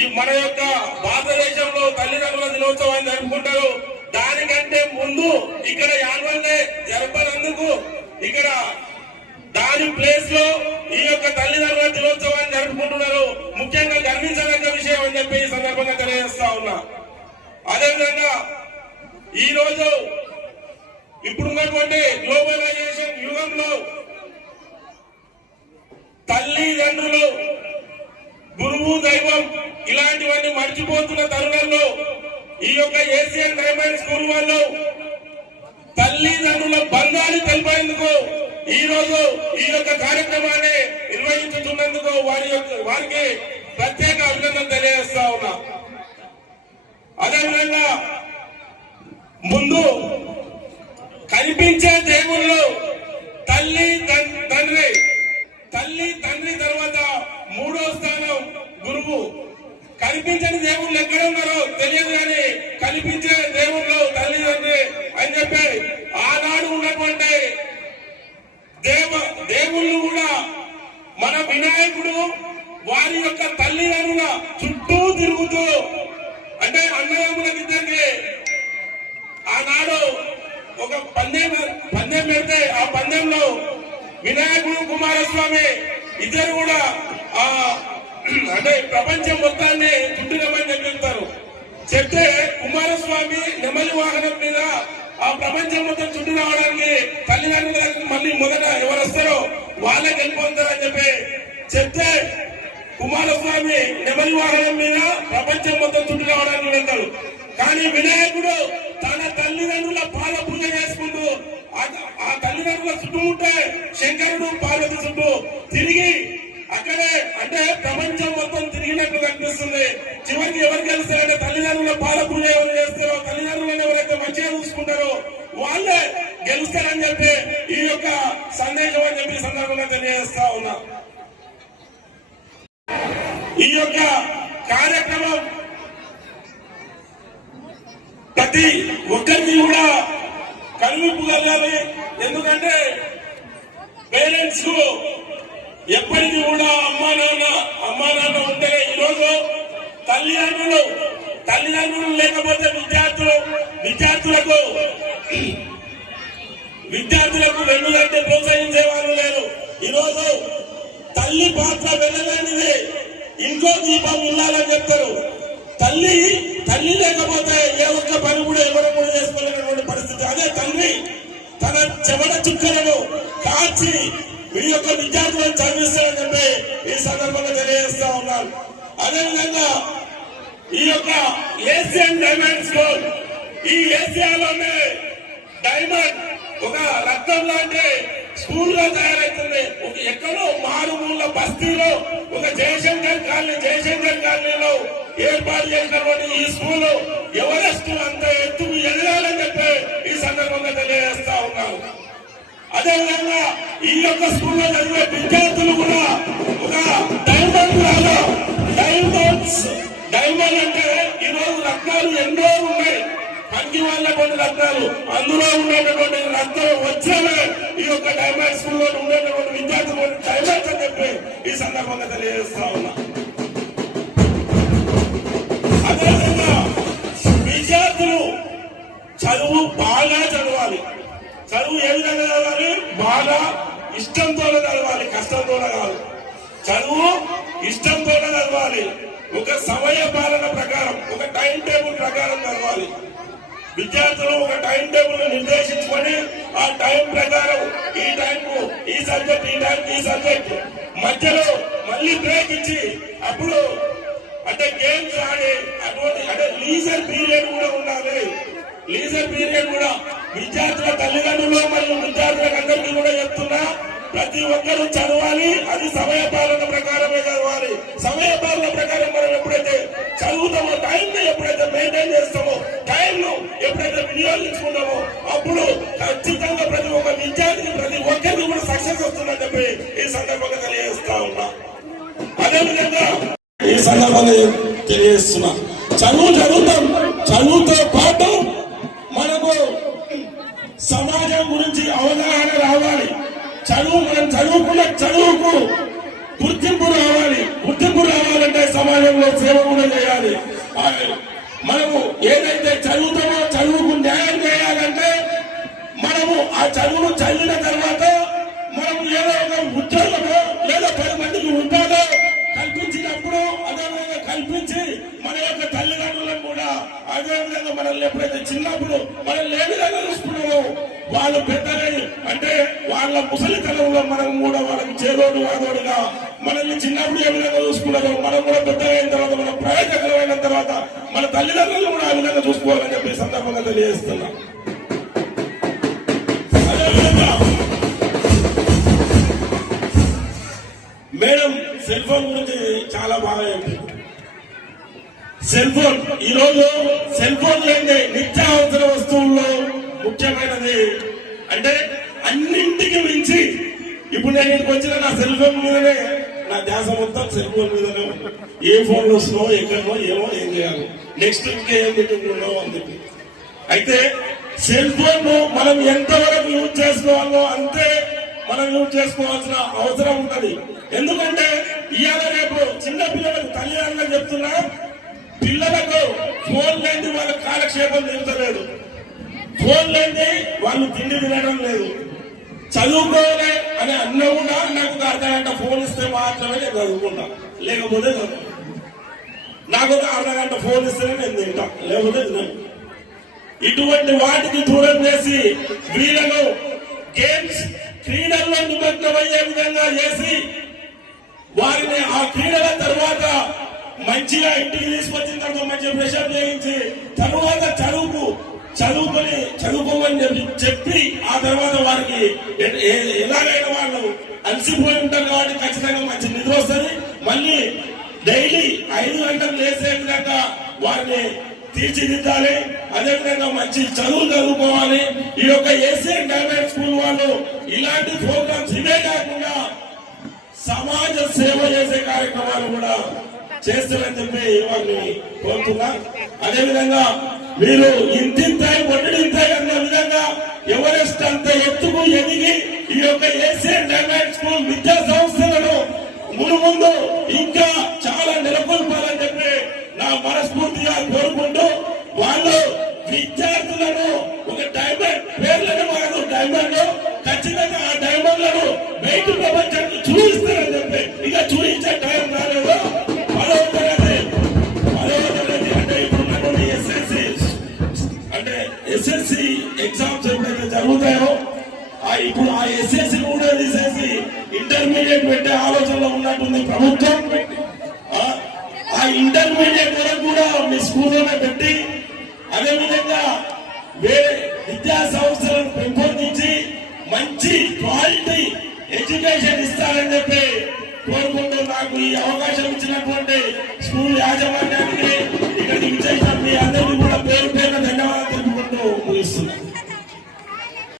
ఈ మన యొక్క భారతదేశంలో తల్లిదండ్రుల దినోత్సవాన్ని జరుపుకుంటారు. దానికంటే ముందు ఇక్కడ యాన్యువల్ డే జరపనందుకు ఇక్కడ దాని ప్లేస్ లో ఈ యొక్క తల్లిదండ్రుల దినోత్సవాన్ని జరుపుకుంటున్నారు. ముఖ్యంగా గర్వించదగ్గ విషయం అని చెప్పి ఈ సందర్భంగా తెలియజేస్తా ఉన్నా. అదేవిధంగా ఈ రోజు ఇప్పుడున్నటువంటి గ్లోబలైజేషన్ యుగంలో తల్లిదండ్రులు గురువు దైవం ఇలాంటివన్నీ మర్చిపోతున్న తరుణంలో ఈ యొక్క ఏసియన్ డైమండ్ స్కూల్ వాళ్ళు తల్లిదండ్రుల బంధాన్ని తెలిపేందుకు ఈ రోజు ఈ యొక్క కార్యక్రమాన్ని నిర్వహించుతున్నందుకు వారికి ప్రత్యేక అభినందన తెలియజేస్తా ఉన్నా. అదేవిధంగా ముందు కనిపించే దేవుళ్ళు తల్లి తండ్రి తర్వాత మూడో స్థానం గురువు. కనిపించని దేవుళ్ళు ఎక్కడ ఉన్నారో తెలియదు కానీ కనిపించే దేవుళ్ళు తల్లిదండ్రి అని చెప్పి ఆనాడు ఉన్నటువంటి దేవుళ్ళు కూడా మన వినాయకుడు వారి యొక్క తల్లిదండ్రుల చుట్టూ తిరుగుతూ అంటే అన్నదమ్ములకిద్దరికి ఆనాడు ఒక పందెం పెడితే ఆ పందెంలో వినాయకుడు కుమారస్వామి ఇద్దరు కూడా అంటే ప్రపంచం మొత్తాన్ని చుట్టురమ్మని చెప్తారు. చెప్తే కుమారస్వామి నెమలి వాహనం మీద ఆ ప్రపంచం మొత్తం చుట్టూ రావడానికి తల్లిదండ్రులు మళ్ళీ మొదట ఎవరు వస్తారో వాళ్ళే గెలిపోతారని చెప్పి చెప్తే కుమారస్వామి నెమలి వాహనం మీద ప్రపంచం మొత్తం చుట్టూ రావడానికి వెళ్తాడు. కానీ వినాయకుడు తన తల్లిదండ్రుల పాద పూజ చేసుకుంటూ ఆ తల్లిదండ్రుల చుట్టుముట్టే శంకరుడు పార్వతి చుట్టూ తిరిగి అక్కడే అంటే ప్రపంచం మొత్తం తిరిగినట్టు కనిపిస్తుంది. చివరికి ఎవరు గెలుస్తారంటే తల్లిదండ్రుల పాద పూజ ఎవరు చేస్తారో తల్లిదండ్రులను ఎవరైతే మంచిగా చూసుకుంటారో వాళ్ళే గెలుస్తారని చెప్పి ఈ యొక్క సందేశం అని చెప్పి సందర్భంగా తెలియజేస్తా ఉన్నా. ఈ యొక్క కార్యక్రమం ప్రతి ఒక్కరికి కూడా కనువిప్పు కలగాలి. ఎందుకంటే పేరెంట్స్ కు ఎప్పటికీ కూడా అమ్మా నాన్న ఉంటే ఈరోజు తల్లిదండ్రులు లేకపోతే విద్యార్థులకు వెన్నుదంటే ప్రోత్సహించే వాళ్ళు లేరు. ఈరోజు తల్లి పాత్ర వెళ్ళలేనిది ఇంట్లో దీపం ఉండాలని చెప్తారు. తల్లి లేకపోతే ఏ ఒక్క పని కూడా ఎవరు కూడా చేసుకోలేనటువంటి పరిస్థితి. అదే తల్లి తన చెమట చుక్కలను కాచి ఈ యొక్క విద్యార్థులను చదివిస్తారని చెప్పి ఈ సందర్భంగా తెలియజేస్తా ఉన్నారు. అదేవిధంగా ఈ యొక్క ఏసియన్ డైమండ్ స్కూల్ ఈ ఏసియాలోనే డైమండ్ ఒక రక్తం లాంటి స్కూల్ గా తయారైతుంది. ఎక్కడో మారుమూల బస్తీలో ఒక జయశంకర్ కాలనీలో ఏర్పాటు చేసినటువంటి ఈ స్కూల్ ఎవరెస్ట్ అంత ఎత్తుకు ఎదగాలని చెప్పి ఈ సందర్భంగా తెలియజేస్తా ఉన్నారు. అదేవిధంగా ఈ యొక్క స్కూల్లో చదివే విద్యార్థులు కూడా ఒక డైమండ్ అంటే ఈరోజు రత్నాలు ఎన్నో ఉన్నాయి. పనికి వాళ్ళ కొన్ని రత్నాలు అందులో ఉండేటటువంటి రత్నం వచ్చేవే ఈ యొక్క డైమండ్ స్కూల్లో ఉండేటటువంటి విద్యార్థులు డైమండ్స్ అని చెప్పి ఈ సందర్భంగా తెలియజేస్తా ఉన్నా. అదేవిధంగా విద్యార్థులు చదువు బాగా చదవాలి. చదువు ఏ విధంగా చదవాలి? బాగా ఇష్టంతోనే చదవాలి, కష్టంతోనే కాదు. చదువు ఇష్టంతోనే చదవాలి. ఒక సమయ పాలన ప్రకారం ఒక టైం టేబుల్ ప్రకారం చదవాలి. విద్యార్థులు ఒక టైం టేబుల్ నిర్దేశించుకొని ఆ టైం ప్రకారం ఈ టైంకు ఈ సబ్జెక్ట్ ఈ టైంకి ఈ సబ్జెక్ట్ మధ్యలో మళ్ళీ బ్రేక్ ఇచ్చి అప్పుడు అంటే గేమ్స్ ఆడి అటువంటి అంటే లీజర్ పీరియడ్ కూడా ఉండాలి. లీజర్ పీరియడ్ కూడా విద్యార్థుల తల్లిదండ్రులు మరియు విద్యార్థులకు అందరికీ కూడా చెప్తున్నా ప్రతి ఒక్కరూ చదవాలి. అది సమయ పాలన ప్రకారమే చదవాలి. సమయ పాలన ప్రకారం మనం ఎప్పుడైతే చదువుతామో టైం ని ఎప్పుడైతే మెయింటైన్ చేస్తామో టైం ను ఎప్పుడైతే వినియోగించుకుంటామో అప్పుడు ఖచ్చితంగా ప్రతి ఒక్క విద్యార్థికి ప్రతి ఒక్కరికి కూడా సక్సెస్ వస్తుందని చెప్పి ఈ సందర్భంగా తెలియజేస్తా ఉన్నా. అదేవిధంగా ఈ సందర్భంగా తెలియజేస్తున్నా చదువుతాం. చదువుతో పాటు మనకు సమాజం గురించి అవగాహన రావాలి. మనం చదువుకున్న చదువుకు గుర్తింపు రావాలి. గుర్తింపు రావాలంటే సమాజంలో సమాజంలో సేవ కూడా చేయాలి. మనము ఏదైతే చదువుతామో చదువుకు న్యాయం చేయాలంటే మనము ఆ చదువును చదివిన తర్వాత మనము ఏదో ఒక ఉద్యోగమో లేదా 10 మందికి ఉపాధి కల్పించినప్పుడు అదేవిధంగా కల్పించి మన యొక్క తల్లిదండ్రులను కూడా అదేవిధంగా మనల్ని ఎప్పుడైతే చిన్నప్పుడు మనల్ని ఏ విధంగా చూసుకున్నామో వాళ్ళు పెద్దగా అంటే వాళ్ళ ముసలితనంలో మనం కూడా వాళ్ళకి చేదోడు వాదోడుగా మనల్ని చిన్నప్పుడు ఏ విధంగా చూసుకున్నారో మనం కూడా పెద్దగా అయిన తర్వాత మనం ప్రయోజనకరమైన తర్వాత మన తల్లిదండ్రులను కూడా ఆ విధంగా చూసుకోవాలని చెప్పి సందర్భంగా తెలియజేస్తున్నాం. అదేవిధంగా మేడం సెల్ ఫోన్ గురించి చాలా బాగా చెప్పింది. సెల్ ఫోన్ ఈరోజు సెల్ ఫోన్ లేని నిత్యావసర వస్తువుల్లో ముఖ్యమైనది. అంటే అన్నింటికి మించి ఇప్పుడు నేను ఇంటికి వచ్చిన నా సెల్ ఫోన్ మీదనే నా ధ్యాస మొత్తం సెల్ ఫోన్ మీదనే. ఏ ఫోన్లో వస్తున్నావో ఎక్కడో ఏమో ఏం చేయాలి నెక్స్ట్ ఇంకేం పెట్టుకున్నావో అని చెప్పి. అయితే సెల్ ఫోన్ మనం ఎంతవరకు యూజ్ చేసుకోవాలో అంతే మనం యూజ్ చేసుకోవాల్సిన అవసరం ఉంటది. ఎందుకంటే ఇవాళ రేపు చిన్న పిల్లలకు తల్లిదండ్రులకు చెప్తున్నా, పిల్లలకు ఫోన్ లేని వాళ్ళ కాలక్షేపం నిలుతలేదు, ఫోన్ లేని వాళ్ళు తిండి తినడం లేదు. చదువుకోవాలి అని అన్నా కూడా నాకు ఒక అర్ధగంట ఫోన్ ఇస్తే మాత్రమే నేను చదువుకుంటా, లేకపోతే నాకు ఒక అర్ధగంట ఫోన్ ఇస్తేనే నేను తింటా, లేకపోతే తినను. ఇటువంటి వాటికి దూరం చేసి వీళ్ళను గేమ్స్ క్రీడల్లో నిమగ్నమయ్యే విధంగా చేసి వారిని ఆ క్రీడల తర్వాత మంచిగా ఇంటికి తీసుకొచ్చిన తర్వాత మంచిగా ప్రెషర్ చేయించి తర్వాత చదువుకోమని చెప్పి ఆ తర్వాత వారికి ఎలాగైనా వాళ్ళు అలసిపోయి ఉంటారు కాబట్టి ఖచ్చితంగా మంచి నిద్ర వస్తుంది. మళ్ళీ డైలీ 5 గంటలు లేసే విధంగా వారిని తీర్చిదిద్దాలి. అదేవిధంగా మంచి చదువు చదువుకోవాలి. ఈ యొక్క ఏషియన్ డైమండ్ స్కూల్ వాళ్ళు ఇలాంటి ప్రోగ్రామ్స్ ఇవే కాకుండా సమాజ సేవ చేసే కార్యక్రమాలు కూడా చేస్తారని చెప్పి వాళ్ళని కోరుతున్నా. అదేవిధంగా మీరు ఇంతింతాయి ఒడ్డింతాయి అన్న విధంగా ఎవరెస్ట్ అంత ఎత్తుకు ఎదిగి ఈ యొక్క ఏషియన్ డైమండ్ స్కూల్ విద్యా సంస్థలను ముందు ఇంకా చాలా నెలకొల్పాలని చెప్పి నా మనస్ఫూర్తిగా కోరుకుంటూ వాళ్ళు విద్యార్థులను ఒక డైమండ్ పేర్లను కాదు డైమండ్ ఖచ్చితంగా ఆ డైమండ్లను బయట ప్రపంచానికి చూపిస్తారని చెప్పి ఇక చూపించే టైం రాలేదు. 10వ తరగతి అంటే ఇప్పుడు ఎస్ఎస్సి ఎగ్జామ్స్ ఎప్పుడైతే జరుగుతాయో ఇప్పుడు ఆ ఎస్ఎస్సి కూడా తీసేసి ఇంటర్మీడియట్ పెట్టే ఆలోచనలో ఉన్నట్టుంది ప్రభుత్వం. ఆ ఇంటర్మీడియట్ వరకు కూడా మీ స్కూల్లోనే పెట్టి అదేవిధంగా వేరే విద్యా సంస్థలను పెంపొందించి మంచి క్వాలిటీ ఎడ్యుకేషన్ ఇస్తారని చెప్పి కోరుకుంటూ నాకు ఈ అవకాశం ఇచ్చినటువంటి స్కూల్ యాజమాన్యానికి